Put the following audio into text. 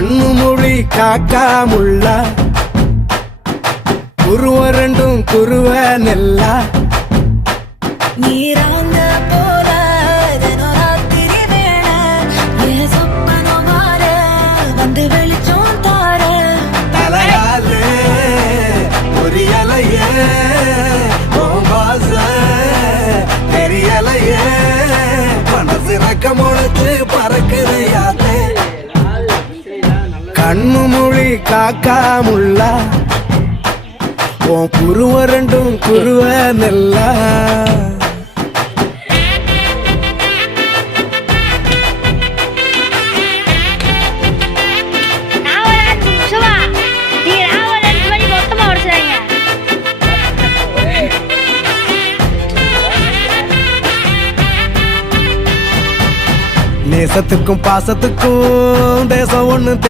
கண்ணு மொழி காக்கா முள்ளா குருவ ரெண்டும் குருவ நெல்லா நீராங்க போல தினராத்திரி வேண என் சொப்பனம் மாற வந்து வெளிச்சம் தார தலையாலே பொரியலையே வாச தெரியலையே மனசு ரக்க முளைச்சு பறக்குதையாத்தே கண்ணு மொழி காக்கா முள்ளா உன் குருவ ரெண்டும் குருவ நெல்லா நேசத்துக்கும் பாசத்துக்கும் தேசம் ஒண்ணு